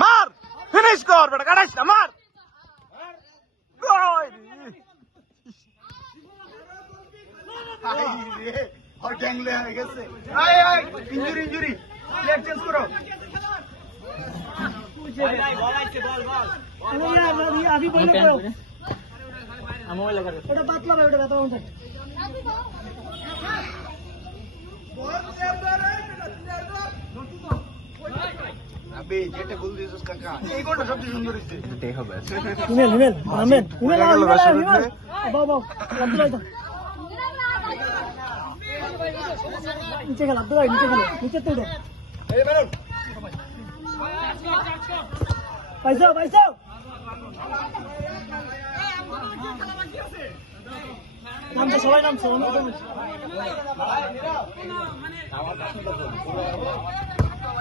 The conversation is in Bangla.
মার ফিনিশ কর বেটা কাটাইস না মার और गैंगले है कैसे इंजरी इंजरी लेग चेंज करो अभी बोलो करो मोबाइल लगा ওটা পাতলা ভাই ওটা ব্যথা হচ্ছে अबे जेटे बोल दिस उसका का এই গোলটা সবচেয়ে সুন্দর হইছে এটাই হবে হিমেল আহমেদ হিমেল বাবা আব্দুল্লাহ नीचे खेल अब्दुल्ला नीचे खेलो नीचे तो उधर पैसा पैसा नाम तो सवाई नाम से